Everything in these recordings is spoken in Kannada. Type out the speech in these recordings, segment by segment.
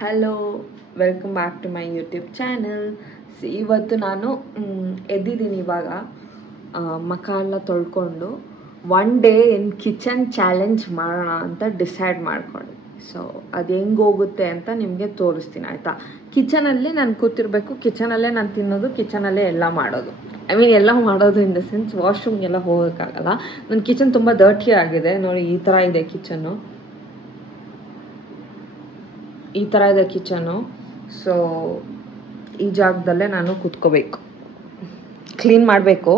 Hello, welcome back to my YouTube channel. ಇವತ್ತು ನಾನು ಎದ್ದಿದ್ದೀನಿ. ಇವಾಗ ಮುಖ ಎಲ್ಲ ತೊಳ್ಕೊಂಡು one day in kitchen challenge ಮಾಡೋಣ ಅಂತ ಡಿಸೈಡ್ ಮಾಡ್ಕೊಂಡೆ. ಸೊ ಅದು ಹೆಂಗೆ ಹೋಗುತ್ತೆ ಅಂತ ನಿಮಗೆ ತೋರಿಸ್ತೀನಿ, ಆಯಿತಾ? ಕಿಚನಲ್ಲಿ ನಾನು ಕೂತಿರ್ಬೇಕು, ಕಿಚನಲ್ಲೇ ನಾನು ತಿನ್ನೋದು, ಕಿಚನಲ್ಲೇ ಎಲ್ಲ ಮಾಡೋದು. ಎಲ್ಲ ಮಾಡೋದು ಇನ್ ದ ಸೆನ್ಸ್ ವಾಶ್ರೂಮ್ಗೆಲ್ಲ ಹೋಗೋಕ್ಕಾಗಲ್ಲ. ನನ್ನ ಕಿಚನ್ ತುಂಬ ಡರ್ಟಿ ಆಗಿದೆ ನೋಡಿ. ಈ ಥರ ಇದೆ ಕಿಚನ್ನು, ಈ ಥರ ಇದೆ ಕಿಚನು. ಸೊ ಈ ಜಾಗದಲ್ಲೇ ನಾನು ಕೂತ್ಕೋಬೇಕು, ಕ್ಲೀನ್ ಮಾಡಬೇಕು,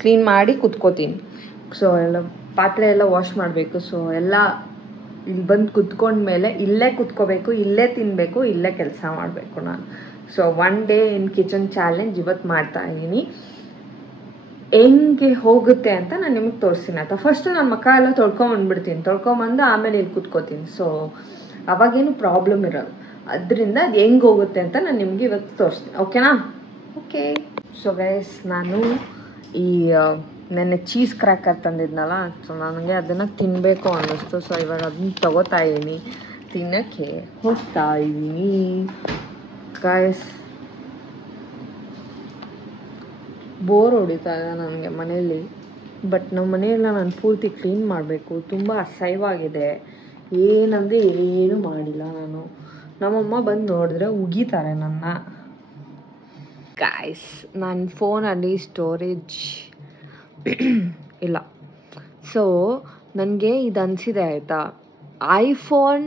ಕ್ಲೀನ್ ಮಾಡಿ ಕೂತ್ಕೋತೀನಿ. ಸೊ ಎಲ್ಲ ಪಾತ್ರೆ ಎಲ್ಲ ವಾಶ್ ಮಾಡಬೇಕು. ಸೊ ಎಲ್ಲ ಇಲ್ಲಿ ಬಂದು ಕೂತ್ಕೊಂಡ್ಮೇಲೆ ಇಲ್ಲೇ ಕೂತ್ಕೋಬೇಕು, ಇಲ್ಲೇ ತಿನ್ನಬೇಕು, ಇಲ್ಲೇ ಕೆಲಸ ಮಾಡಬೇಕು ನಾನು. So one day in kitchen challenge ಇವತ್ತು ಮಾಡ್ತಾ ಇದ್ದೀನಿ. ಹೆಂಗೆ ಹೋಗುತ್ತೆ ಅಂತ ನಾನು ನಿಮಗೆ ತೋರಿಸ್ತೀನಿ, ಆಯಿತಾ? ಫಸ್ಟು ನಾನು ಮುಖ ಎಲ್ಲ ತೊಳ್ಕೊಂಬಂದ್ಬಿಡ್ತೀನಿ, ತೊಳ್ಕೊಂಬಂದು ಆಮೇಲೆ ಇಲ್ಲಿ ಕೂತ್ಕೋತೀನಿ. ಸೊ ಅವಾಗೇನು ಪ್ರಾಬ್ಲಮ್ ಇರೋದು. ಅದರಿಂದ ಅದು ಹೆಂಗೆ ಹೋಗುತ್ತೆ ಅಂತ ನಾನು ನಿಮಗೆ ಇವತ್ತು ತೋರಿಸ್ತೀನಿ, ಓಕೆನಾ? ಓಕೆ. ಸೊ ಗೈಸ್, ನಾನು ಈ ನೆನ್ನೆ ಚೀಸ್ ಕ್ರ್ಯಾಕರ್ ತಂದಿದ್ನಲ್ಲ, ಸೊ ನನಗೆ ಅದನ್ನು ತಿನ್ನಬೇಕು ಅನ್ನಿಸ್ತು. ಸೊ ಇವಾಗ ಅದನ್ನ ತಗೋತಾ ಇದ್ದೀನಿ, ತಿನ್ನೋಕ್ಕೆ ಹೋಗ್ತಾ ಇದ್ದೀನಿ ಗೈಸ್. ಬೋರ್ ಹೊಡಿತಾ ಇದೆ ನನಗೆ ಮನೆಯಲ್ಲಿ. ಬಟ್ ನಮ್ಮ ಮನೆಯೆಲ್ಲ ನಾನು ಪೂರ್ತಿ ಕ್ಲೀನ್ ಮಾಡಬೇಕು, ತುಂಬ ಅಸಹ್ಯವಾಗಿದೆ. ಏನಂದರೆ ಏನೂ ಮಾಡಿಲ್ಲ ನಾನು. ನಮ್ಮಮ್ಮ ಬಂದು ನೋಡಿದ್ರೆ ಉಗಿತಾರೆ ನನ್ನ. ಗಾಯ್ಸ್, ನನ್ನ ಫೋನಲ್ಲಿ ಸ್ಟೋರೇಜ್ ಇಲ್ಲ. ಸೊ ನನಗೆ ಇದು ಅನಿಸಿದೆ, ಆಯಿತಾ? iPhone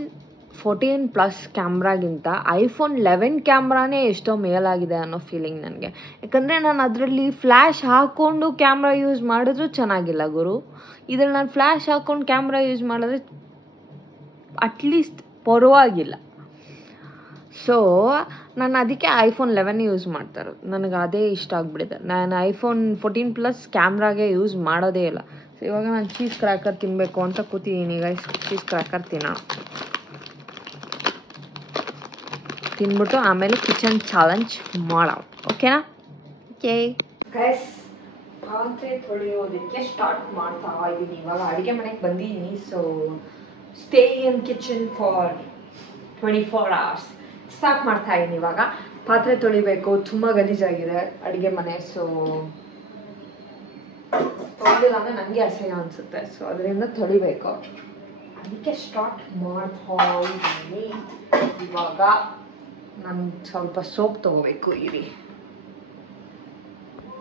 14 ಪ್ಲಸ್ ಕ್ಯಾಮ್ರಾಗಿಂತ iPhone 11 ಕ್ಯಾಮ್ರಾನೇ ಎಷ್ಟೋ ಮೇಲಾಗಿದೆ ಅನ್ನೋ ಫೀಲಿಂಗ್ ನನಗೆ. ಯಾಕಂದರೆ ನಾನು ಅದರಲ್ಲಿ ಫ್ಲ್ಯಾಶ್ ಹಾಕ್ಕೊಂಡು ಕ್ಯಾಮ್ರಾ ಯೂಸ್ ಮಾಡಿದ್ರೂ ಚೆನ್ನಾಗಿಲ್ಲ ಗುರು. ಇದರಲ್ಲಿ ನಾನು ಫ್ಲ್ಯಾಶ್ ಹಾಕ್ಕೊಂಡು ಕ್ಯಾಮ್ರಾ ಯೂಸ್ ಮಾಡಿದ್ರೆ ಅಟ್ಲೀಸ್ಟ್ ಪರವಾಗಿಲ್ಲ. ಸೊ ನಾನು ಅದಕ್ಕೆ iPhone 11 ಯೂಸ್ ಮಾಡ್ತಾ ಇರೋದು. ನನಗೆ ಅದೇ ಇಷ್ಟ ಆಗಿಬಿಟ್ಟಿದೆ. ನಾನು iPhone 14 ಪ್ಲಸ್ ಕ್ಯಾಮ್ರಾಗೆ ಯೂಸ್ ಮಾಡೋದೇ ಇಲ್ಲ. ಸೊ ಇವಾಗ ನಾನು ಚೀಸ್ ಕ್ರ್ಯಾಕರ್ ತಿನ್ನಬೇಕು ಅಂತ ಕೂತಿದ್ದೀನಿ ಗೈಸ್. ಚೀಸ್ ಕ್ರ್ಯಾಕರ್ ತಿನ್ಬಿಟ್ಟು ಆಮೇಲೆ ಕಿಚನ್ ಚಾಲೆಂಜ್ ಮಾಡೋಣ, ಓಕೆನಾ? ಓಕೆ ಗೈಸ್, ಪಾತ್ರೆ ತೊಳೆಯೋದಕ್ಕೆ ಸ್ಟಾರ್ಟ್ ಮಾಡ್ತಾ ಇದ್ದೀನಿ. ಇವಾಗ ಅಡುಗೆ ಮನೆಗೆ ಬಂದಿದ್ದೀನಿ. So stay in kitchen for 24 hours start ಮಾಡ್ತಾ ಇದ್ದೀನಿ. ಇವಾಗ ಪಾತ್ರೆ ತೊಳಿಬೇಕು, ತುಂಬ ಗಲೀಜಾಗಿದೆ ಅಡುಗೆ ಮನೆ. ಸೊ ತೊಳೆದಿಲ್ಲ ಅಂದರೆ ನನಗೆ ಅಸಹ್ಯ ಅನಿಸುತ್ತೆ. ಸೊ ಅದರಿಂದ ತೊಳಿಬೇಕು, ಅದಕ್ಕೆ ಸ್ಟಾರ್ಟ್ ಮಾಡ್ತಾ ಇದ್ದೀನಿ. ಇವಾಗ ನಾನು ಸ್ವಲ್ಪ ಸೋಪ್ ತೊಗೋಬೇಕು. ಇರಿ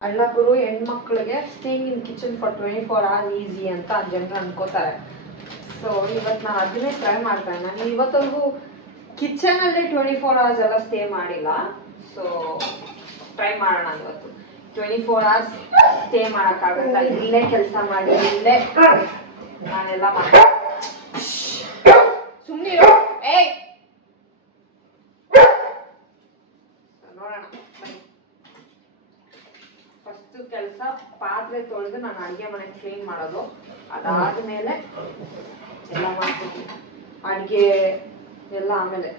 ಅಲ್ಲ ಗುರು, ಹೆಣ್ಮಕ್ಳಿಗೆ staying in kitchen for 24 hours easy ಅಂತ ಜನರು ಅನ್ಕೋತಾರೆ. ಸೊ ಇವತ್ತು ನಾನು ಅದನ್ನೇ ಟ್ರೈ ಮಾಡ್ತಾನೆ. ನಾನು ಇವತ್ತವರೆಗೂ ಕಿಚನಲ್ಲಿ 24 hours ಎಲ್ಲ ಸ್ಟೇ ಮಾಡಿಲ್ಲ. ಸೊ ಟ್ರೈ ಮಾಡೋಣ ಇವತ್ತು. 24 hours ಸ್ಟೇ ಮಾಡೋಕ್ಕಾಗತ್ತಾ? ಇಲ್ಲೇ ಕೆಲಸ ಮಾಡಿ, ಇಲ್ಲೇ ನಾನೆಲ್ಲ ಮಾಡಿ. ಸುಮ್ಮನೆ ನೋಡೋಣ ಬನ್ನಿ. ಫಸ್ಟ್ ಕೆಲಸ ಪಾತ್ರೆ ತೊಳೆದು ನಾನು ಅಡುಗೆ ಮನೆ ಕ್ಲೀನ್ ಮಾಡೋದು. ಅದಾದ್ಮೇಲೆ ಎಲ್ಲ ಮಾಡ್ತೀನಿ, ಅಡುಗೆ ಎಲ್ಲ. ಆಮೇಲೆ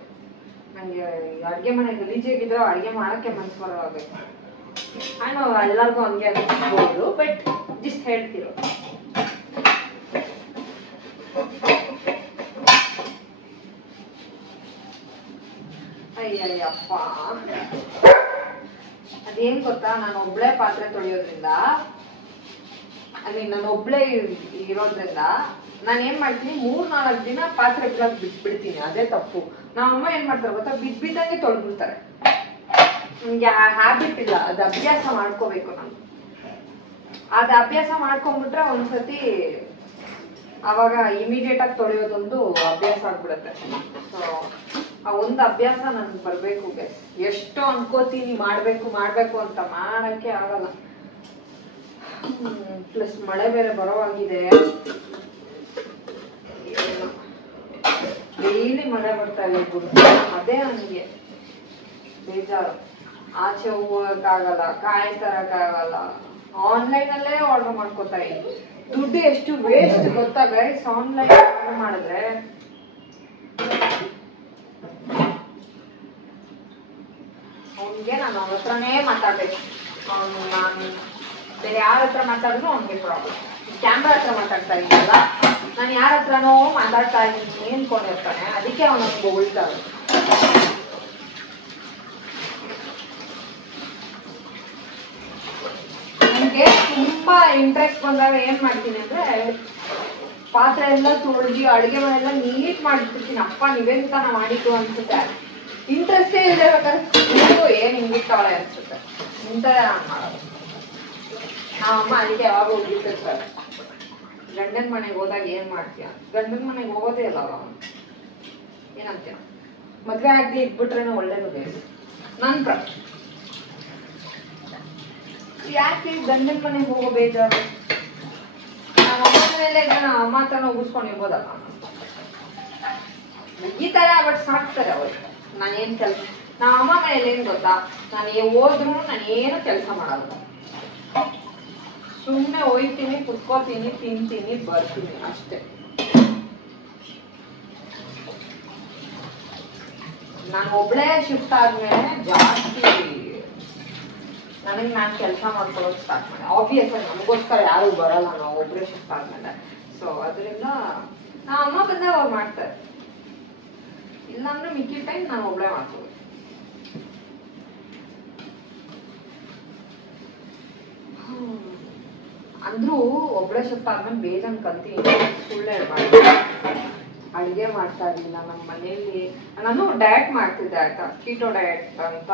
ನನಗೆ ಅಡುಗೆ ಮನೆ ಗಲೀಜಾಗಿದ್ರೆ ಅಡುಗೆ ಮಾಡೋಕ್ಕೆ ಮನಸ್ಸು ಬರೋಬೇಕು. ನಾವು ಎಲ್ಲರಿಗೂ ಹಂಗೆ ಅನಿಸ್ಬೋದು, ಬಟ್ ಜಸ್ಟ್ ಹೇಳ್ತಿರೋ. ಅಯ್ಯಯ್ಯಪ್ಪ, ಅದೇನು ಗೊತ್ತಾ, ನಾನು ಒಬ್ಳೆ ಪಾತ್ರೆ ತೊಳೆಯೋದ್ರಿಂದ, ನಾನು ಒಬ್ಳೆ ಇರೋದ್ರಿಂದ ನಾನು ಏನು ಮಾಡ್ತೀನಿ, 3-4 ದಿನ ಪಾತ್ರೆ ಬಿಟ್ಬಿಡ್ತೀನಿ. ಅದೇ ತಪ್ಪು. ನಮ್ಮಮ್ಮ ಏನು ಮಾಡ್ತಾರೆ ಗೊತ್ತಾ, ಬಿದ್ದಂಗೆ ತೊಳೆದ್ಬಿಡ್ತಾರೆ. ನನಗೆ ಆ ಹ್ಯಾಬಿಟ್ ಇಲ್ಲ, ಅದು ಅಭ್ಯಾಸ ಮಾಡ್ಕೋಬೇಕು ನಾನು. ಅದು ಅಭ್ಯಾಸ ಮಾಡ್ಕೊಂಡ್ಬಿಟ್ರೆ ಒಂದ್ಸತಿ ಆವಾಗ ಇಮಿಡಿಯೇಟಾಗಿ ತೊಳೆಯೋದೊಂದು ಅಭ್ಯಾಸ ಆಗ್ಬಿಡುತ್ತೆ. ಸೊ ಆ ಒಂದು ಅಭ್ಯಾಸ ನನಗೆ ಬರಬೇಕು ಗೈಸ್. ಎಷ್ಟೋ ಅನ್ಕೋತೀನಿ ಮಾಡಬೇಕು ಅಂತ, ಮಾಡೋಕ್ಕೆ ಆಗಲ್ಲ. ಪ್ಲಸ್ ಮಳೆ ಬೇರೆ ಬರೋವಾಗಿದೆ. ಡೈಲಿ ಮಳೆ ಬರ್ತಾ ಇದೆ ಗುರು, ಅದೇ ನನಗೆ ಬೇಜಾರು. ಆಚೆ ಹೋಗೋಕ್ಕಾಗಲ್ಲ, ಕಾಯಿ ತರಕ್ಕಾಗಲ್ಲ, ಆನ್ಲೈನಲ್ಲೇ ಆರ್ಡರ್ ಮಾಡ್ಕೋತಾ ಇದ್ದೀನಿ. ದುಡ್ಡು ಎಷ್ಟು ವೇಸ್ಟ್ ಗೊತ್ತಾ ಗೈಸ್ ಆನ್ಲೈನ್ ಆರ್ಡರ್ ಮಾಡಿದ್ರೆ. ಅವನಿಗೆ ನಾನು ಅವನ ಹತ್ರನೇ ಮಾತಾಡ್ಬೇಕು. ನಾನು ಬೇರೆ ಯಾರ ಹತ್ರ ಮಾತಾಡಿದ್ರು ಅವನಿಗೆ ಪ್ರಾಬ್ಲಮ್. ಕ್ಯಾಮ್ರಾ ಹತ್ರ ಮಾತಾಡ್ತಾ ಇದ್ದೀನಲ್ಲ, ನಾನು ಯಾರ ಹತ್ರನೋ ಮಾತಾಡ್ತಾ ಇದ್ದೀನಿ ಅಂದ್ಕೊಂಡಿರ್ತಾನೆ. ಅದಕ್ಕೆ ಅವನಿಗೆ ಉಳ್ತಾರೆ. ಇಂಟ್ರೆಸ್ಟ್ ಬಂದಾಗ ಏನು ಮಾಡ್ತೀನಿ ಅಂದರೆ ಪಾತ್ರೆ ಎಲ್ಲ ತೊಳೆದು ಅಡುಗೆ ಮನೆಯೆಲ್ಲ ನೀಟ್ ಮಾಡಿಬಿಡ್ತೀನಿ. ಅಪ್ಪ ನೀವೆಂತನ ಮಾಡಿದ್ದು ಅನ್ಸುತ್ತೆ. ಇಂಟ್ರೆಸ್ಟೇ ಇದೆ ಬೇಕಾದ್ರೆ ಏನು ಹಿಂಗಿರ್ತಾಳೆ ಅನ್ಸುತ್ತೆ. ಇಂಥದೇ ನಾನು ಮಾಡೋದು. ನಾವಮ್ಮ ಅದಕ್ಕೆ ಯಾವಾಗ ಹೋಗಿರ್ತಾರೆ ಗಂಡನ ಮನೆಗೆ ಹೋದಾಗ ಏನು ಮಾಡ್ತೀಯ? ಗಂಡನ ಮನೆಗೆ ಹೋಗೋದೇ ಅಲ್ಲ ಅವನು. ಏನಂತೀಯ? ಮದುವೆ ಆಗದೆ ಇಟ್ಬಿಟ್ರೇನೆ ಒಳ್ಳೇದು ಬೇಕು ನನ್ನ ಪ್ರಶ್ನೆ. ಯಾಕೆ ಗಂಡನ ಮನೆಗೆ ಹೋಗೋ ಬೇಜಾರು? ನಮ್ಮ ಅಮ್ಮನ ಮೇಲೆ ನಾನು ಅಮ್ಮ ಹತ್ರನ ಉಗಿಸ್ಕೊಂಡಿರ್ಬೋದಲ್ಲ. ಈ ಥರ ಬಟ್ ಸಾಕ್ತಾರೆ ಅವ್ರು. ನಾನೇನು ಕೆಲಸ ನಮ್ಮ ಅಮ್ಮ ಮನೇಲಿ ಏನು ಗೊತ್ತಾ, ನಾನು ಹೋದ್ರೂ ನಾನು ಏನು ಕೆಲಸ ಮಾಡಲ್ಲ. ಸುಮ್ಮನೆ ಹೋಯ್ತೀನಿ, ಕುತ್ಕೋತೀನಿ, ತಿಂತೀನಿ, ಬರ್ತೀನಿ ಅಷ್ಟೇ. ನಾನು ಒಬ್ಳೇ ಶಿಫ್ಟ್ ಆದ್ಮೇಲೆ ಜಾಸ್ತಿ ನನಗೆ ನಾನು ಕೆಲಸ ಮಾಡ್ಕೊಳ್ಳೋದು ಸ್ಟಾರ್ಟ್ ಮಾಡಿ. ಆಬ್ವಿಯಸ್ ಆಗಿ ನಮಗೋಸ್ಕರ ಯಾರು ಬರಲ್ಲ ನಾವು ಒಬ್ಳೇ ಶಿಫ್ಟ್ ಆದ್ಮೇಲೆ. ಸೊ ಅದರಿಂದ ನಮ್ಮ ಅಮ್ಮ ಬಂದಾಗ ಅವ್ರು ಮಾಡ್ತಾರೆ. ಇಲ್ಲಾಂದ್ರೆ ಮಿಕ್ಕಿ ಟೈಮ್ ನಾನು ಒಬ್ಳೇ ಮಾಡ್ಕೋಬೇಕು. ಅಂದ್ರೂ ಒಬ್ಳೆ ಶಿಫ್ಟ್ ಆದ್ಮೇಲೆ ಬೇಜಾನ್ ಕಲ್ತೀನಿ. ಸುಳ್ಳು ಹೇಳ್ಬಾರ್ದು. ಅಡುಗೆ ಮಾಡ್ತಾ ಇರಲಿಲ್ಲ ನಮ್ಮ ಮನೆಯಲ್ಲಿ. ನಾನು ಡಯಟ್ ಮಾಡ್ತಿದ್ದೆ ಆಯ್ತಾ, ಕೀಟೋ ಡಯಟ್ ಅಂತ.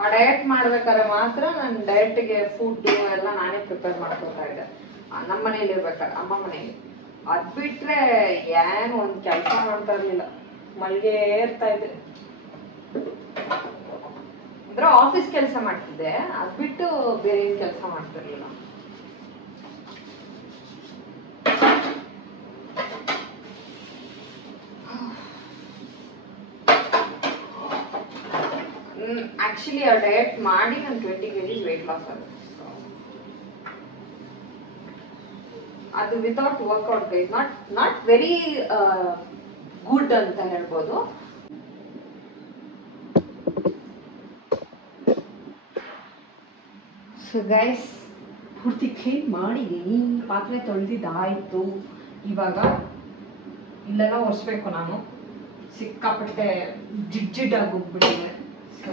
ಆ ಡಯಟ್ ಮಾಡ್ಬೇಕಾದ್ರೆ ಮಾತ್ರ ನಾನು ಡಯಟ್ಗೆ ಫುಡ್ ಎಲ್ಲ ನಾನೇ ಪ್ರಿಪೇರ್ ಮಾಡ್ಕೊತಾ ಇದ್ದೆ ನಮ್ಮ ಮನೇಲಿ ಇರ್ಬೇಕಾದ್ರೆ, ಅಮ್ಮ ಮನೆಯಲ್ಲಿ. ಅದ್ ಬಿಟ್ರೆ ಏನು ಒಂದು ಕೆಲಸ ಮಾಡ್ತಾ ಇರ್ಲಿಲ್ಲ, ಮಲ್ಗೆ ಇರ್ತಾ ಇದ್ದೆ. ಅಂದ್ರೆ ಆಫೀಸ್ ಕೆಲಸ ಮಾಡ್ತಿದ್ದೆ, ಅದ್ ಬಿಟ್ಟು ಬೇರೆ ಏನ್ ಕೆಲಸ ಮಾಡ್ತಿರ್ಲಿಲ್ಲ. ಆಕ್ಚುಲಿ ಆ ಡಯಟ್ ಮಾಡಿ ನಾನು 20 kg ವೆಯ್ಟ್ ಲಾಸ್ ಆಗುತ್ತೆ. ಅದು without workout guys, not very good ಅಂತ ಹೇಳ್ಬೋದು. ಸೊ ಗೈಸ್, ಪೂರ್ತಿ ಕ್ಲೀನ್ ಮಾಡಿದ್ದೀನಿ, ಪಾತ್ರೆ ತೊಳೆದಿದ್ದಾಯ್ತು. ಇವಾಗ ಇಲ್ಲೆಲ್ಲ ಒರೆಸ್ಬೇಕು ನಾನು. ಸಿಕ್ಕಾಪಟ್ಟೆ ಜಿಡ್ಜಿಡ್ಡಾಗಿ ಹೋಗ್ಬಿಟ್ಟಿದೆ. ಸೊ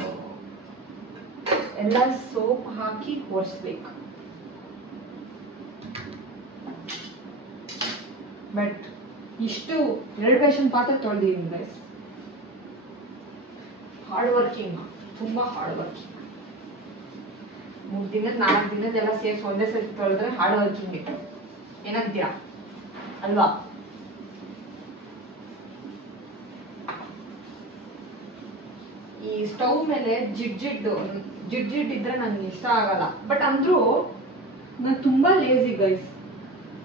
ಎಲ್ಲ ಸೋಪ್ ಹಾಕಿ ಒರೆಸ್ಬೇಕು. ಬಟ್ ಇಷ್ಟು 2 ಬೇಷನ್ ಪಾತ್ರೆ ತೊಳೆದಿದ್ದೀನಿ ಗೈಸ್. ಹಾರ್ಡ್ ವರ್ಕಿಂಗ್, ತುಂಬಾ ಹಾರ್ಡ್ ವರ್ಕಿಂಗ್. 3 ದಿನದ 4 ದಿನದೆಲ್ಲ ಸೇರ್ಸಿ ಒಂದೇ ಸರಿ ತೊಳೆದ್ರೆ ಹಾರ್ಡ್ ವರ್ಕಿಂಗ್ ಇತ್ತು. ಏನಂತೀರಾ ಅಲ್ವಾ? ಈ ಸ್ಟವ್ ಮೇಲೆ ಜಿಡ್ ಇದ್ರೆ ನನಗೆ ಇಷ್ಟ ಆಗಲ್ಲ. ಬಟ್ ಅಂದ್ರೂ ನಾನು ತುಂಬಾ ಲೇಜಿ ಗೈಸ್,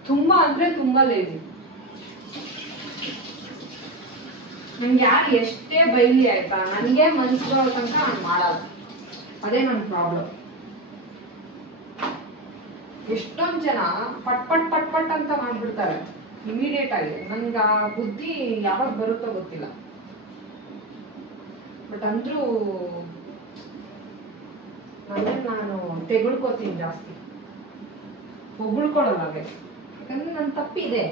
ತುಂಬಾ ಅಂದ್ರೆ ತುಂಬಾ ಲೇಜಿ. ನಂಗೆ ಯಾರು ಎಷ್ಟೇ ಬೈಲಿ ಆಯ್ತಾ, ನನಗೆ ಮನ್ಸು ತನಕ ನಾನು ಮಾಡಲ್ಲ. ಅದೇ ನನ್ನ ಪ್ರಾಬ್ಲಮ್. ಎಷ್ಟೊಂದು ಜನ ಪಟ್ ಪಟ್ ಪಟ್ ಪಟ್ ಅಂತ ಮಾಡ್ಬಿಡ್ತಾರೆ ಇಮಿಡಿಯೇಟ್ ಆಗಿ. ನನ್ಗೆ ಆ ಬುದ್ಧಿ ಯಾವಾಗ ಬರುತ್ತೋ ಗೊತ್ತಿಲ್ಲ. ಬಟ್ ಅಂದ್ರೂ ನಾನು ತೆಗಳ್ಕೋತೀನಿ ಜಾಸ್ತಿ, ಹೊಗಳ್ಕೊಳಲ್ಲ. ಯಾಕಂದ್ರೆ ನನ್ನ ತಪ್ಪಿದೆ,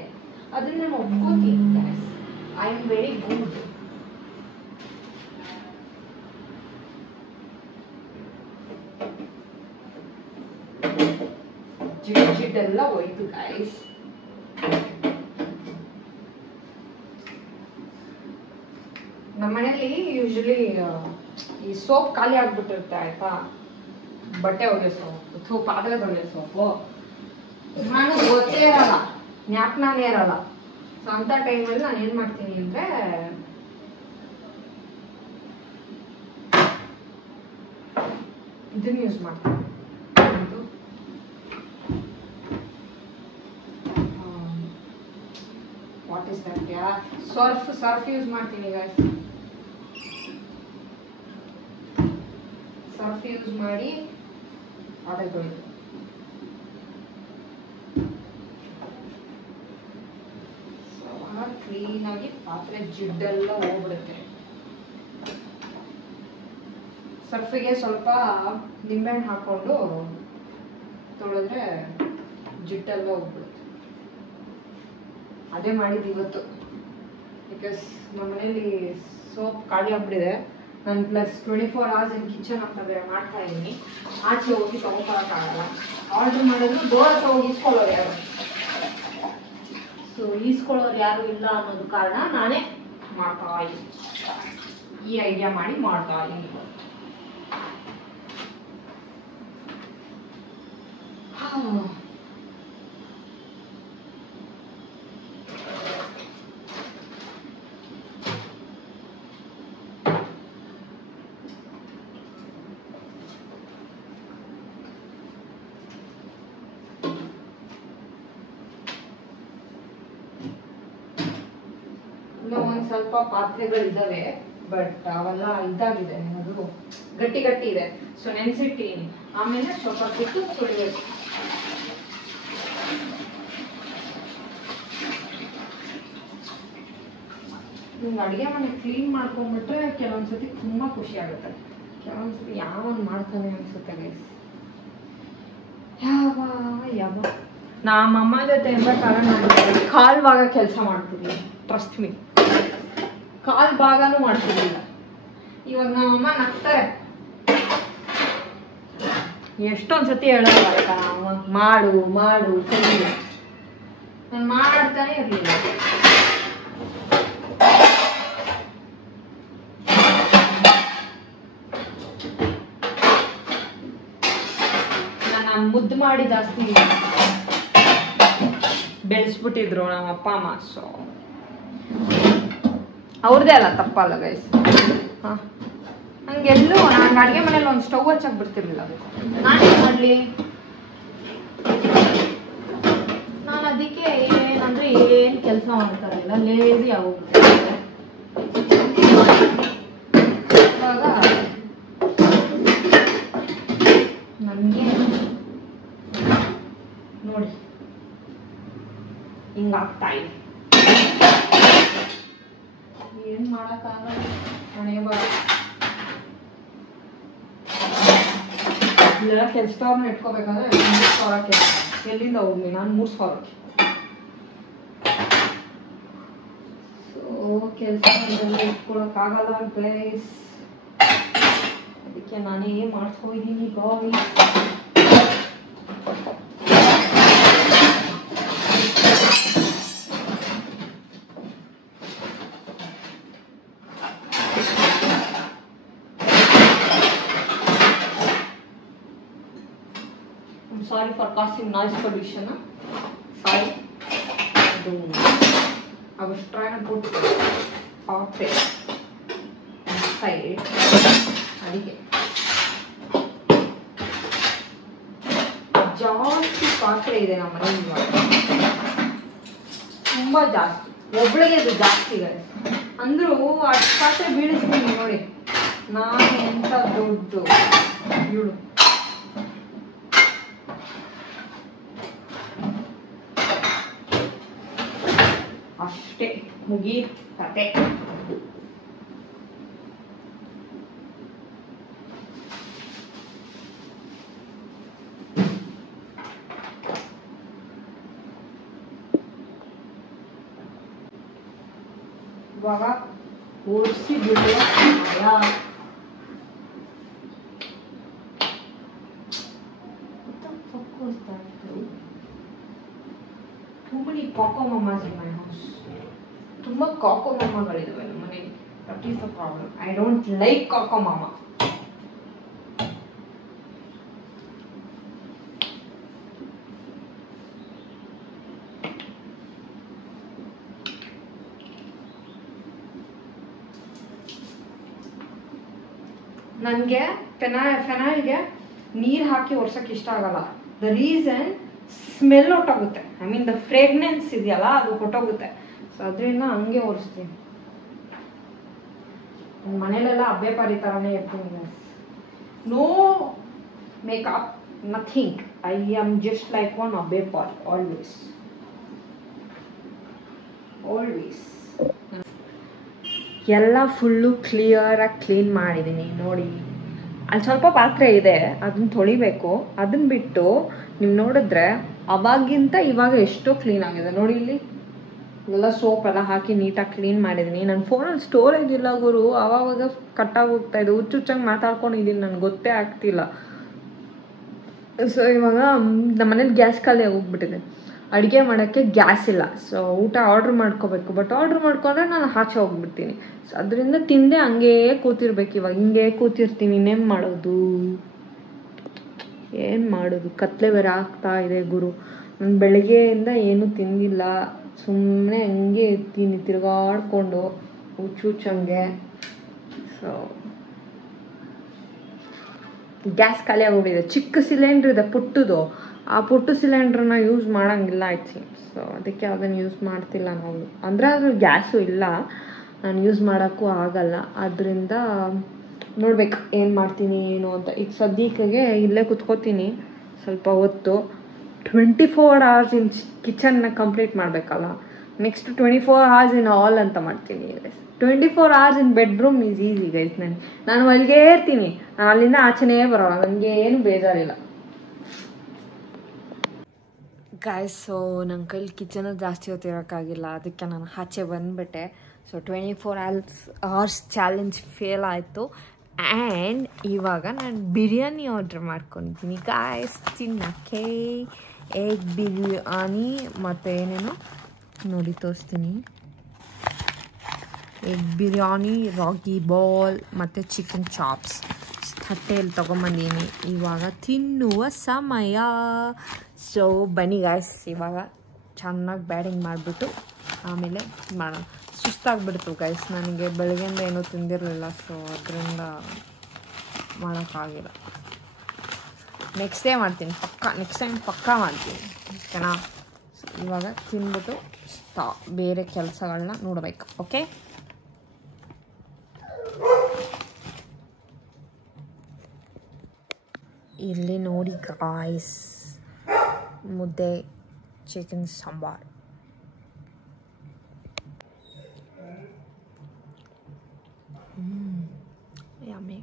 ಅದನ್ನ ನಾನು ಒಪ್ಕೋತೀನಿ. I am very good. ಜಿಡ್ಡೆಲ್ಲ ಹೋಯ್ತು ಗೈಸ್. ನಮ್ಮನೇಲಿ ಯೂಶಲಿ ಈ ಸೋಪ್ ಖಾಲಿ ಆಗ್ಬಿಟ್ಟಿರುತ್ತೆ ಆಯ್ತಾ, ಬಟ್ಟೆ ಒಗೆ ಸೋಪು, ಪಾತ್ರೆ ತೊಳೆ ಸೋಪು. ನಾನು ಗೊತ್ತೇ ಇರಲ್ಲ, ಜ್ಞಾಪಕನೇ ಇರಲ್ಲ. ಸೊ ಅಂತ ಟೈಮಲ್ಲಿ ನಾನು ಏನು ಮಾಡ್ತೀನಿ ಅಂದರೆ ಇದನ್ನ ಯೂಸ್ ಮಾಡ್ತೀನಿ. What is that yeah Surf use ಮಾಡ್ತೀನಿ ಗಾಯ್ಸ್. ಸರ್ಫ್ ಯೂಸ್ ಮಾಡಿ ಪಾತ್ರೆ ತೊಳೆದು ಕ್ಲೀನಾಗಿ ಪಾತ್ರೆ ಜಿಡ್ಡೆಲ್ಲ ಹೋಗ್ಬಿಡುತ್ತೆ. ಸರ್ಫಿಗೆ ಸ್ವಲ್ಪ ನಿಂಬೆಹಣ್ಣು ಹಾಕೊಂಡು ತೊಳೆದ್ರೆ ಜಿಡ್ಡೆಲ್ಲ ಹೋಗ್ಬಿಡುತ್ತೆ. ಅದೇ ಮಾಡಿದ್ದು ಇವತ್ತು. ಬಿಕಾಸ್ ನಮ್ಮ ಮನೇಲಿ ಸೋಪ್ ಖಾಲಿ ಆಗ್ಬಿಟ್ಟಿದೆ. ನಾನು ಪ್ಲಸ್ 24 hours ಇನ್ ಕಿಚನ್ ಅಂತ ಬೇರೆ ಮಾಡ್ತಾ ಇದ್ದೀನಿ. ಆಚೆ ಹೋಗಿ ತೊಗೊಳಕ್ಕಾಗಲ್ಲ. ಆರ್ಡ್ರ್ ಮಾಡಿದ್ರು ಡೋರ್ ಹತ್ರ ಹೋಗಿ ಈಸ್ಕೊಳ್ಳೋರು ಯಾರು, ಸೊ ಈಸ್ಕೊಳ್ಳೋರು ಯಾರು ಇಲ್ಲ ಅನ್ನೋದು ಕಾರಣ ನಾನೇ ಮಾಡ್ತಾ ಇದ್ದೀನಿ. ಈ ಐಡಿಯಾ ಮಾಡಿ ಮಾಡ್ತಾ ಇದ್ದೀನಿ. ಒಂದು ಸ್ವಲ್ಪ ಪಾತ್ರೆಗಳಿದ್ದಾವೆ, ಬಟ್ ಅವೆಲ್ಲ ಇದಾಗಿದೆ, ಅದು ಗಟ್ಟಿ ಗಟ್ಟಿ ಇದೆ. ಸೊ ನೆನ್ಸಿಟ್ಟಿನಿ, ಆಮೇಲೆ ಸ್ವಲ್ಪ ಬಿಟ್ಟು ಸುಡಬೇಕು. ನಿಮ್ಗೆ ಅಡುಗೆ ಮನೆ ಕ್ಲೀನ್ ಮಾಡ್ಕೊಂಡ್ಬಿಟ್ರೆ ಕೆಲವೊಂದ್ಸತಿ ತುಂಬಾ ಖುಷಿ ಆಗುತ್ತೆ. ಕೆಲವೊಂದ್ಸತಿ ಯಾವನ್ ಮಾಡ್ತಾನೆ ಅನ್ಸುತ್ತೆ ಗೈಸ್. ಯಾವ ನಮ್ಮ ಅಮ್ಮ ಜೊತೆ ಎಂಬತ್ತಾಗ ನಾನು ಕಾಲ್ ಭಾಗ ಕೆಲಸ ಮಾಡ್ತಿದ್ವಿ. ಟ್ರಸ್ಟ್ ಮೀ, ಕಾಲ್ ಭಾಗನೂ ಮಾಡ್ತಿರ್ಲಿಲ್ಲ. ಇವಾಗ ನಮ್ಮಮ್ಮ ನಗ್ತಾರೆ. ಎಷ್ಟೊಂದ್ಸತಿ ಹೇಳೋದು ಮಾಡು ಮಾಡು ಕಲಿ, ನಾನು ಮಾಡ್ತಾನೆ ಇರ್ಲಿಲ್ಲ. ನಾನು ಮುದ್ದು ಮಾಡಿ ಜಾಸ್ತಿ ಬೆಳೆಸ್ಬಿಟ್ಟಿದ್ರು ನಮ್ಮ ಅಪ್ಪ ಅಮ್ಮ. ಸೊ ಅವ್ರದ್ದೇ ಅಲ್ಲ, ತಪ್ಪಲ್ಲ ಗೈಸ್. ಹಂಗೆಲ್ಲೂ ನಾನು ಅಡುಗೆ ಮನೇಲಿ ಒಂದು ಸ್ಟವ್ ಹಚ್ಚಕ್ ಬಿಡ್ತಿರ್ಲಿಲ್ಲ. ನಾನೇನು ಮಾಡಲಿ, ನಾನು ಅದಕ್ಕೆ ಏನಂದ್ರೆ ಏನು ಕೆಲಸ ಮಾಡ್ತಾರಿಲ್ಲ, ಲೇಸಿ ಆಗೋಗ್ಬಿಟ್ಟಿದೆ. ಇವಾಗ ನನಗೆ ನೋಡಿ ಹಿಂಗಾಗ್ತಾ ಇದೆ. ಏನ್ ಮಾಡಕ್ಕಾಗಲ್ಲ, ಹಣೆ ಬರ. ಇಲ್ಲೆಲ್ಲ ಕೆಲಸದವ್ರನ್ನ ಇಟ್ಕೋಬೇಕಂದ್ರೆ 3,000 ಎಲ್ಲಿಂದ ಹೋಗ್ಲಿ ನಾನು 3,000. ಸೊ ಕೆಲಸ ಇಟ್ಕೊಳಕ್ಕಾಗಲ್ಲ ಗೈಸ್, ಅದಕ್ಕೆ ನಾನೇ ಮಾಡ್ಕೊಂಡಿದ್ದೀನಿ guys. Sorry for causing noise pollution. Sorry. I was trying to put ಪಾತ್ರೆ ಸೈಡ್. ಅದಕ್ಕೆ ಜಾಸ್ತಿ ಪಾತ್ರೆ ಇದೆ ನಮ್ಮ ಮನೆಯಲ್ಲಿ ಇವಾಗ, ತುಂಬಾ ಜಾಸ್ತಿ. ಒಬ್ಳಿಗೆ ಅದು ಜಾಸ್ತಿ ಇದೆ ಅಂದ್ರೂ ಅಷ್ಟು ಪಾತ್ರೆ ಬೀಳಿಸ್ತೀನಿ ನೋಡಿ. ನಾನು ಎಂತ ದೊಡ್ಡ ಇವಳು. ಅಷ್ಟೇ ಮುಗೀತ್ ಕತೆ. ಇವಾಗ ಓಡಿಸಿ ಬಿಡುವ ತುಂಬಿ ಕಾಕೋ ಮಮ್ಮಾಸ್ ಇನ್ ಮೈ ಹೌಸ್. ತುಂಬ ಕಾಕೋ ಮಮ್ಮಗಳಿದ್ದಾವೆ ನಮ್ಮ ಮನೆಯಲ್ಲಿ. That is the problem. I don't like ಕಾಕೋ ಮಮ್ಮ. ನನಗೆ ಫೆನಾಯಿಲ್ಗೆ ನೀರು ಹಾಕಿ ಒರ್ಸೋಕ್ಕೆ ಇಷ್ಟ ಆಗಲ್ಲ. ದ ರೀಸನ್ ಸ್ಮೆಲ್ ಹೊಟ್ಟೋಗುತ್ತೆ. ಐ ಮೀನ್ ದ ಫ್ರೇಗ್ನೆನ್ಸ್ ಇದೆಯಲ್ಲ ಅದು ಹೊಟ್ಟೋಗುತ್ತೆ. ಸೊ ಅದರಿಂದ ಹಂಗೆ ಒರೆಸ್ತೀನಿ. ನನ್ನ ಮನೇಲೆಲ್ಲ ಹಬ್ಬೆ ಪಾರಿ ಥರನೇ ಇರ್ತೀನಿ. No makeup, nothing. I am just like one ಹಬ್ಬೆ ಪಾರಿ ಆಲ್ವೇಸ್. ಆಲ್ವೇಸ್ ಎಲ್ಲ ಫುಲ್ಲು ಕ್ಲಿಯರಾಗಿ ಕ್ಲೀನ್ ಮಾಡಿದ್ದೀನಿ ನೋಡಿ. ಅಲ್ಲಿ ಸ್ವಲ್ಪ ಪಾತ್ರೆ ಇದೆ, ಅದನ್ನ ತೊಳಿಬೇಕು. ಅದನ್ನ ಬಿಟ್ಟು ನೀವು ನೋಡಿದ್ರೆ ಅವಾಗಿಂತ ಇವಾಗ ಎಷ್ಟೋ ಕ್ಲೀನ್ ಆಗಿದೆ ನೋಡಿ. ಇಲ್ಲಿ ಎಲ್ಲ ಸೋಪ್ ಎಲ್ಲ ಹಾಕಿ ನೀಟಾಗಿ ಕ್ಲೀನ್ ಮಾಡಿದ್ದೀನಿ. ನನ್ನ ಫೋನಲ್ಲಿ ಸ್ಟೋರೇಜ್ ಇಲ್ಲ ಗುರು, ಆವಾಗ ಕಟ್ಟಾಗಿ ಹೋಗ್ತಾಯಿದ್ದು, ಹುಚ್ಚುಚ್ಚಾಗಿ ಮಾತಾಡ್ಕೊಂಡಿದ್ದೀನಿ, ನನಗೆ ಗೊತ್ತೇ ಆಗ್ತಿಲ್ಲ. ಸೊ ಇವಾಗ ನಮ್ಮ ಮನೇಲಿ ಗ್ಯಾಸ್ ಖಾಲಿ ಹೋಗ್ಬಿಟ್ಟಿದೆ, ಅಡುಗೆ ಮಾಡೋಕ್ಕೆ ಗ್ಯಾಸ್ ಇಲ್ಲ. ಸೊ ಊಟ ಆರ್ಡ್ರ್ ಮಾಡ್ಕೋಬೇಕು, ಬಟ್ ಆರ್ಡ್ರ್ ಮಾಡ್ಕೊಂಡ್ರೆ ನಾನು ಆಚೆ ಹೋಗ್ಬಿಡ್ತೀನಿ. ಸೊ ಅದರಿಂದ ತಿಂದೆ ಹಂಗೇ ಕೂತಿರ್ಬೇಕು. ಇವಾಗ ಹಿಂಗೆ ಕೂತಿರ್ತೀನಿ, ಇನ್ನೇನು ಮಾಡೋದು, ಏನು ಮಾಡೋದು, ಕತ್ಲೆ ಬೇರೆ ಆಗ್ತಾ ಇದೆ ಗುರು. ನಾನು ಬೆಳಗ್ಗೆಯಿಂದ ಏನೂ ತಿಂದಿಲ್ಲ, ಸುಮ್ಮನೆ ಹಂಗೆ ಇರ್ತೀನಿ ತಿರುಗಾಡ್ಕೊಂಡು ಹುಚ್ಚಂಗೆ. ಸೊ ಗ್ಯಾಸ್ ಖಾಲಿ ಆಗೋಗಿದೆ. ಚಿಕ್ಕ ಸಿಲಿಂಡ್ರ್ ಇದೆ ಪುಟ್ಟದು, ಆ ಪುಟ್ಟು ಸಿಲಿಂಡ್ರನ್ನ ಯೂಸ್ ಮಾಡೋಂಗಿಲ್ಲ ಆಯ್ತು. ಸೊ ಅದಕ್ಕೆ ಅದನ್ನು ಯೂಸ್ ಮಾಡ್ತಿಲ್ಲ ನಾವು. ಅಂದರೆ ಅದು ಗ್ಯಾಸು ಇಲ್ಲ, ನಾನು ಯೂಸ್ ಮಾಡೋಕ್ಕೂ ಆಗಲ್ಲ. ಆದ್ದರಿಂದ ನೋಡ್ಬೇಕು ಏನು ಮಾಡ್ತೀನಿ ಏನು ಅಂತ. ಈಗ ಸದ್ಯಕ್ಕೆ ಇಲ್ಲೇ ಕುತ್ಕೋತೀನಿ ಸ್ವಲ್ಪ ಹೊತ್ತು. 24 hours ಇನ್ ಕಿಚನ್ನ ಕಂಪ್ಲೀಟ್ ಮಾಡಬೇಕಲ್ಲ. ನೆಕ್ಸ್ಟ್ 24 hours ಇನ್ ಹಾಲ್ ಅಂತ ಮಾಡ್ತೀನಿ. 24 hours in bedroom is easy guys. ನಾನು ಅಲ್ಲಿಗೆ ಇರ್ತೀನಿ, ನಾನು ಅಲ್ಲಿಂದ ಆಚೆನೇ ಬರೋಲ್ಲ, ನನಗೆ ಏನು ಬೇಜಾರಿಲ್ಲ ಗಾಯ್ಸ್. ಸೊ ನನ್ನ ಕೈಲಿ ಕಿಚನಲ್ಲಿ ಜಾಸ್ತಿ ಹೊತ್ತಿರೋಕ್ಕಾಗಿಲ್ಲ, ಅದಕ್ಕೆ ನಾನು ಆಚೆ ಬಂದುಬಿಟ್ಟೆ. ಸೊ 24 hours ಚಾಲೆಂಜ್ ಫೇಲ್ ಆಯಿತು. ಆ್ಯಂಡ್ ಇವಾಗ ನಾನು ಬಿರಿಯಾನಿ ಆರ್ಡ್ರ್ ಮಾಡ್ಕೊಂಡಿದ್ದೀನಿ ಗಾಯ್ಸ್ ತಿನ್ನೋಕ್ಕೆ. ಎಗ್ ಬಿರಿಯಾನಿ ಮತ್ತು ಏನೇನು ನೋಡಿ ತೋರಿಸ್ತೀನಿ. ಎಗ್ ಬಿರಿಯಾನಿ, ರಾಗಿ ಬಾಲ್ ಮತ್ತು ಚಿಕನ್ ಚಾಪ್ಸ್ ತಟ್ಟೆಯಲ್ಲಿ ತೊಗೊಂಬಂದೀನಿ. ಇವಾಗ ತಿನ್ನುವ ಸಮಯ. ಸೊ ಬನ್ನಿ ಗಾಯ್ಸ್, ಇವಾಗ ಚೆನ್ನಾಗಿ ಬ್ಯಾಟಿಂಗ್ ಮಾಡಿಬಿಟ್ಟು ಆಮೇಲೆ ಮಾಡೋಣ. ಸುಸ್ತಾಗ್ಬಿಡ್ತು ಗೈಸ್, ನನಗೆ ಬೆಳಗ್ಗೆಯಿಂದ ಏನೂ ತಿಂದಿರಲಿಲ್ಲ. ಸೊ ಅದರಿಂದ ಮಾಡೋಕ್ಕಾಗಿಲ್ಲ. ನೆಕ್ಸ್ಟ್ ಡೇ ಮಾಡ್ತೀನಿ ನೆಕ್ಸ್ಟ್ ಟೈಮ್ ಪಕ್ಕಾ ಮಾಡ್ತೀನಿ, ಓಕೆನಾ. ಇವಾಗ ತಿಂದ್ಬಿಟ್ಟು ಬೇರೆ ಕೆಲಸಗಳನ್ನ ನೋಡಬೇಕು, ಓಕೆ. ಇಲ್ಲಿ ನೋಡಿ ಗಾಯ್ಸ್, ಮುದ್ದೆ, ಚಿಕನ್ ಸಾಂಬಾರ್. ಯಮ್ಮಿ.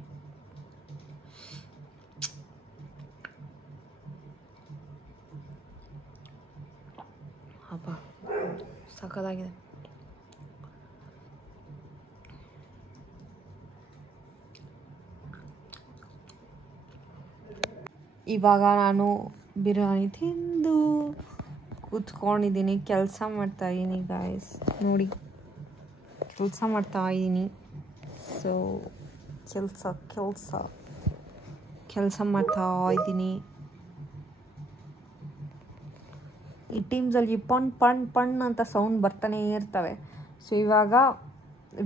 ಅಪ್ಪ ಸಖತ್ತಾಗಿದೆ. ಇವಾಗ ನಾನು ಬಿರಿಯಾನಿ ತಿಂದು ಕೂತ್ಕೊಂಡಿದ್ದೀನಿ, ಕೆಲಸ ಮಾಡ್ತಾಯಿದ್ದೀನಿ ಗಾಯ್ಸ್. ನೋಡಿ ಕೆಲಸ ಮಾಡ್ತಾಯಿದ್ದೀನಿ. ಸೊ ಕೆಲಸ ಮಾಡ್ತಾಯಿದ್ದೀನಿ. ಈ ಟೀಮ್ಸಲ್ಲಿ ಪಣ್ ಅಂತ ಸೌಂಡ್ ಬರ್ತಾನೆ ಇರ್ತವೆ. ಸೊ ಇವಾಗ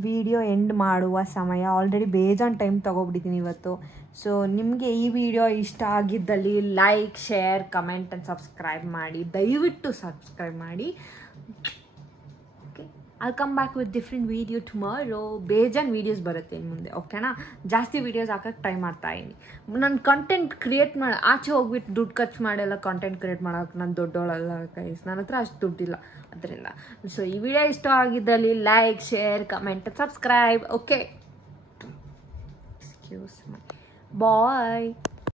ವಿಡಿಯೋ ಎಂಡ್ ಮಾಡುವ ಸಮಯ. ಆಲ್ರೆಡಿ ಬೇಜಾನ್ ಟೈಮ್ ತೊಗೊಬಿಟ್ಟಿದ್ದೀನಿ ಇವತ್ತು. ಸೊ ನಿಮಗೆ ಈ ವಿಡಿಯೋ ಇಷ್ಟ ಆಗಿದ್ದಲ್ಲಿ like, share, comment and subscribe ಮಾಡಿ. ದಯವಿಟ್ಟು ಸಬ್ಸ್ಕ್ರೈಬ್ ಮಾಡಿ. Okay, I'll come back with different video tomorrow. ಬೇಜಾನ್ ವೀಡಿಯೋಸ್ ಬರುತ್ತೆ ಇನ್ನು ಮುಂದೆ, ಓಕೆನಾ. ಜಾಸ್ತಿ ವೀಡಿಯೋಸ್ ಹಾಕೋಕ್ಕೆ ಟ್ರೈ ಮಾಡ್ತಾಯಿದ್ದೀನಿ. ನಾನು ಕಂಟೆಂಟ್ ಕ್ರಿಯೇಟ್ ಮಾಡಿ ಆಚೆ ಹೋಗ್ಬಿಟ್ಟು ದುಡ್ಡು ಖರ್ಚು ಮಾಡೆಲ್ಲ ಕಂಟೆಂಟ್ ಕ್ರಿಯೇಟ್ ಮಾಡೋಕೆ ನಾನು ದೊಡ್ಡವಳಲ್ಲ ಗೈಸ್, ನನ್ನ ಹತ್ರ ಅಷ್ಟು ದುಡ್ಡಿಲ್ಲ ಅದರಿಂದ. ಸೊ ಈ ವಿಡಿಯೋ ಇಷ್ಟ ಆಗಿದ್ದಲ್ಲಿ like, share, comment, subscribe, okay. Excuse my bye.